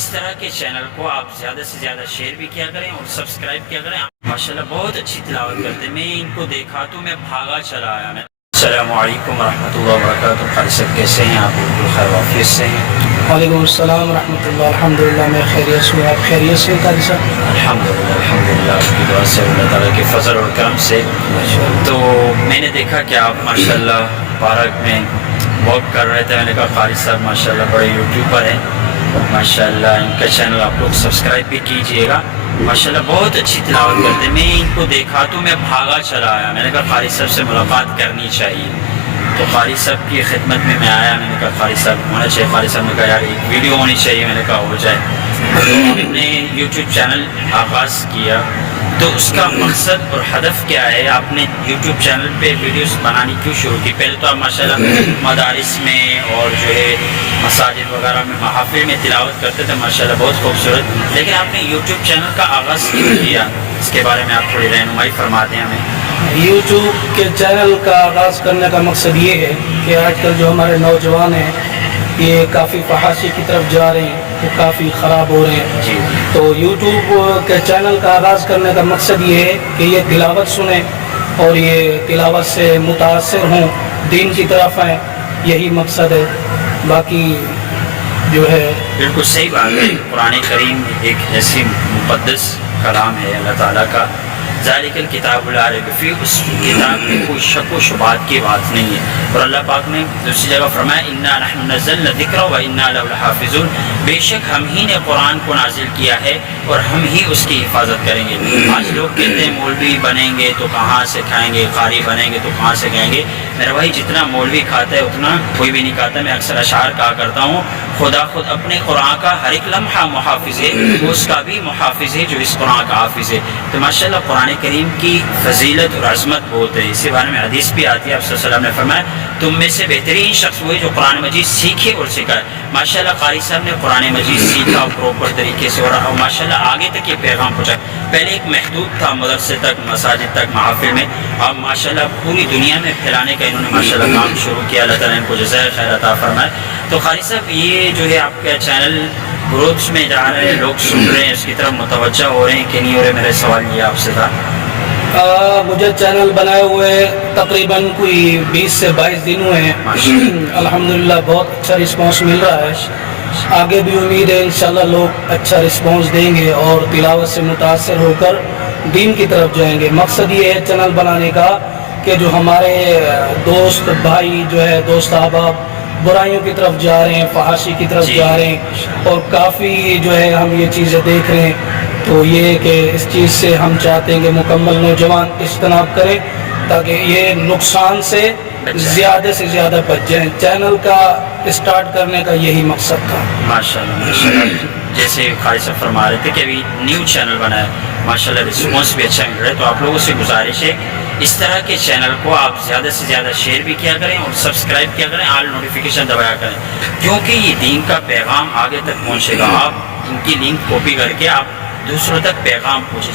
اس طرح کے چینل کو آپ زیادہ سے زیادہ شیئر بھی کیا کریں اور سبسکرائب کیا کریں. ماشاءاللہ بہت اچھی تلاوت کرتے ہیں. میں ان کو دیکھا تو میں بھاگا چلا آیا. میں السلام علیکم ورحمۃ اللہ وبرکاتہ. قاری صاحب کیسے ہیں آپ؟ بالکل خیر وافیت سے ہیں. وعلیکم السلام ورحمۃ اللہ. الحمدللہ میں خیریت سے ہوں. آپ خیریت سے ہیں قاری صاحب؟ الحمدللہ آپ کی دعا سے اللہ تعالیٰ کے فضل اور کرم سے. تو میں نے دیکھا کہ آپ ماشاءاللہ پارک میں واک کر رہے تھے. میں نے کہا قاری صاحب ماشاءاللہ بڑے یوٹیوبر ہیں ماشاءاللہ. ان کا چینل آپ لوگ سبسکرائب بھی کیجئے گا. ماشاءاللہ بہت اچھی تلاوت کرتے ہیں. میں ان کو دیکھا تو میں بھاگا چلا آیا. میں نے کہا قاری صاحب سے ملاقات کرنی چاہیے. تو قاری صاحب کی خدمت میں آیا. میں نے کہا قاری صاحب ہونا چاہیے. قاری صاحب نے کہا یار ایک ویڈیو ہونی چاہیے. میں نے کہا ہو جائے. تو ہم نے یوٹیوب چینل آغاز کیا. تو اس کا مقصد اور ہدف کیا ہے؟ آپ نے یوٹیوب چینل پہ ویڈیوز بنانی کیوں شروع کی؟ پہلے تو آپ ماشاءاللہ مدارس میں اور جو ہے مساجد وغیرہ میں محافل میں تلاوت کرتے تھے ماشاءاللہ بہت خوبصورت. لیکن آپ نے یوٹیوب چینل کا آغاز کیوں کیا؟ اس کے بارے میں آپ تھوڑی رہنمائی فرما دیں ہمیں. یوٹیوب کے چینل کا آغاز کرنے کا مقصد یہ ہے کہ آج کل جو ہمارے نوجوان ہیں یہ کافی فحاشی کی طرف جا رہے ہیں, وہ کافی خراب ہو رہے ہیں. جی تو یوٹیوب کے چینل کا آغاز کرنے کا مقصد یہ ہے کہ یہ تلاوت سنیں اور یہ تلاوت سے متاثر ہوں, دین کی طرف آئیں. یہی مقصد ہے. باقی جو ہے بالکل صحیح بات ہے. قرآن کریم ایک ایسی مقدس کلام ہے اللہ تعالیٰ کا. ذالک الکتاب لا ریب فیہ, اس کتاب میں کوئی شک و شبہات کی بات نہیں ہے. اور اللہ پاک نے دوسری جگہ فرمایا انا نحن نزلنا الذکر وانا لہ لحافظون, بے شک ہم ہی نے قرآن کو نازل کیا ہے اور ہم ہی اس کی حفاظت کریں گے. آج لوگ کہتے ہیں مولوی بنیں گے تو کہاں سے کھائیں گے, قاری بنیں گے تو کہاں سے کھائیں گے. میرا بھائی جتنا مولوی کھاتا ہے اتنا کوئی بھی نہیں کھاتا. میں اکثر اشعار کہا کرتا ہوں خدا خود اپنے قرآن کا ہر ایک لمحہ محافظ ہے, اس کا بھی محافظ ہے جو اس قرآن کا حافظ ہے. تو ماشاءاللہ قرآن کریم کی فضیلت اور عظمت بہت ہے. اسی بارے میں حدیث بھی آتی ہے. آپ صلی اللہ علیہ وسلم نے فرمایا تم میں سے بہترین شخص وہ ہے جو قرآن مجید سیکھے اور سکھائے. ماشاءاللہ قاری صاحب نے قرآن مجید سیکھا پراپر طریقے سے اور ماشاءاللہ آگے تک یہ پیغام پہنچا. پہلے ایک محدود تھا مدرسے تک, مساجد تک, محافل میں. اب ماشاءاللہ پوری دنیا میں پھیلانے کا انہوں نے ماشاءاللہ کام شروع کیا. اللہ تعالیٰ ان کو جزائے خیر عطا فرمائے. تو قاری صاحب یہ جو ہے آپ کا چینل گروتھ میں جا رہے ہیں, لوگ سن رہے ہیں, اس کی طرف متوجہ ہو رہے ہیں کہ نہیں ہو رہے؟ میرا سوال یہ آپ سے تھا. مجھے چینل بنائے ہوئے تقریباً کوئی 20 سے 22 دن ہوئے ہیں. الحمدللہ بہت اچھا رسپانس مل رہا ہے. آگے بھی امید ہے انشاءاللہ لوگ اچھا رسپانس دیں گے اور تلاوت سے متاثر ہو کر دین کی طرف جائیں گے. مقصد یہ ہے چینل بنانے کا کہ جو ہمارے دوست بھائی جو ہے, دوست احباب برائیوں کی طرف جا رہے ہیں, فحاشی کی طرف جا رہے ہیں اور کافی جو ہے ہم یہ چیزیں دیکھ رہے ہیں. تو یہ کہ اس چیز سے ہم چاہتے ہیں کہ مکمل نوجوان اجتناب کریں تاکہ یہ نقصان سے زیادہ بچ جائیں. چینل کا اسٹارٹ کرنے کا یہی مقصد تھا. ماشاءاللہ جیسے قاری صاحب فرما رہے تھے کہ ابھی نیو چینل بنا ہے, ماشاءاللہ رسپانس بھی اچھا مل رہا ہے. تو آپ لوگوں سے گزارش ہے اس طرح کے چینل کو آپ زیادہ سے زیادہ شیئر بھی کیا کریں اور سبسکرائب کیا کریں, آل نوٹیفیکیشن دبایا کریں, کیونکہ یہ دین کا پیغام آگے تک پہنچے گا. آپ ان کی لنک کاپی کر کے آپ دوسروں تک پیغام پہنچے.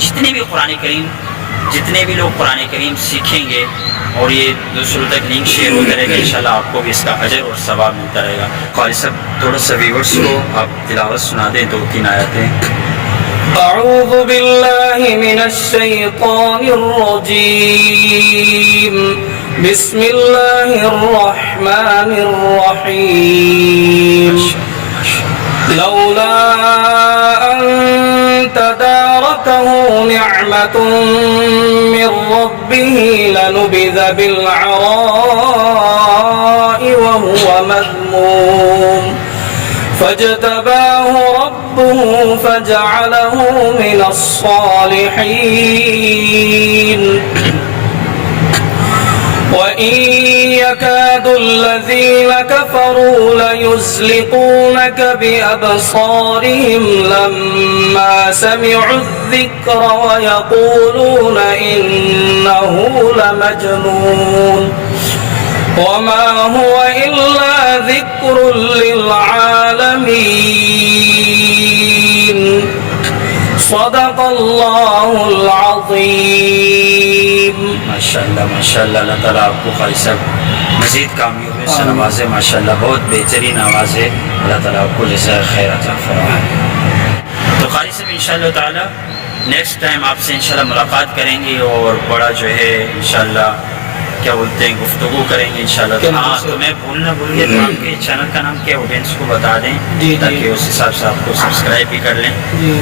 جتنے بھی لوگ قرآن کریم سیکھیں گے اور یہ دوسروں تک لنک شیئر ہوتا رہے گا, انشاءاللہ آپ کو بھی اس کا اجر اور ثواب ملتا رہے گا. قاری صاحب تھوڑا سا ویورز کو آپ تلاوت سنا دیں 2-3 آیتیں. اعوذ باللہ من الشیطان الرجیم, بسم اللہ الرحمن الرحیم. لولا ان تدارکہ نعمت من ربہ لنبذ بالعراء وهو مذموم فاجتباه ربه فجعله من الصالحين. وإن يكاد الذين كفروا ليزلقونك بأبصارهم لما سمعوا الذكر ويقولون إنه لمجنون وما هو إلا ذكر للعالمين. صدق اللہ العظیم. ماشاءاللہ اللہ تعالیٰ آپ کو قاری صاحب مزید کامیابی سے نوازے. ماشاءاللہ بہت بہترین آواز ہے. اللہ تعالیٰ آپ کو جزائے خیر عطا فرمائے. صاحب انشاءاللہ تعالی نیکسٹ ٹائم آپ سے انشاءاللہ ملاقات کریں گے اور بڑا جو ہے انشاءاللہ کیا بولتے ہیں گفتگو کریں گے انشاءاللہ. ہاں تو میں بھولنا بھول گیا تو آپ کے چینل کا نام کیا آڈینس کو بتا دیں تاکہ اس حساب سے آپ کو سبسکرائب بھی کر لیں. جی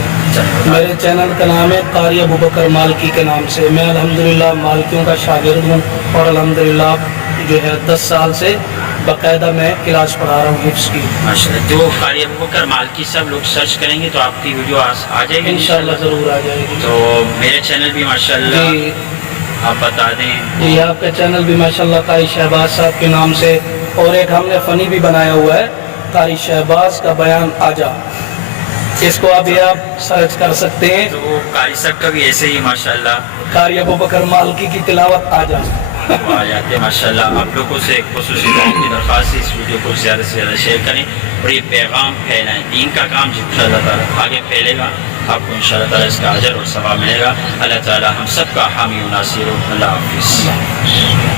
میرے چینل کا نام ہے قاری ابوبکر مالکی کے نام سے. میں الحمدللہ مالکیوں کا شاگرد ہوں اور الحمدللہ جو ہے 10 سال سے باقاعدہ میں کلاس پڑھا رہا ہوں حفظ کی. ماشاءاللہ جو قاری ابوبکر مالکی صاحب لوگ سرچ کریں گے تو آپ کی ویڈیو آ جائے گی انشاءاللہ ضرور آ جائے گی. تو میرے چینل بھی ماشاءاللہ جی آپ بتا دیں. جی آپ کا چینل بھی ماشاءاللہ قاری شہباز صاحب کے نام سے, اور ایک ہم نے فنی بھی بنایا ہوا ہے قاری شہباز کا بیان آجا, اس کو ابھی آپ سرچ کر سکتے ہیں. تو قاری صاحب کا بھی ایسے ہی ماشاءاللہ قاری ابوبکر مالکی کی تلاوت آجا وہ آ جاتے ہیں ماشاءاللہ. آپ لوگوں سے ایک خصوصی کی درخواست ہے اس ویڈیو کو زیادہ سے زیادہ شیئر کریں اور یہ پیغام پھیلائیں. دین کا کام انشاءاللہ تعالیٰ آگے پھیلے گا, آپ کو انشاءاللہ تعالیٰ اس کا اجر اور ثواب ملے گا. اللہ تعالیٰ ہم سب کا حامی و ناصر ہو. اللہ حافظ.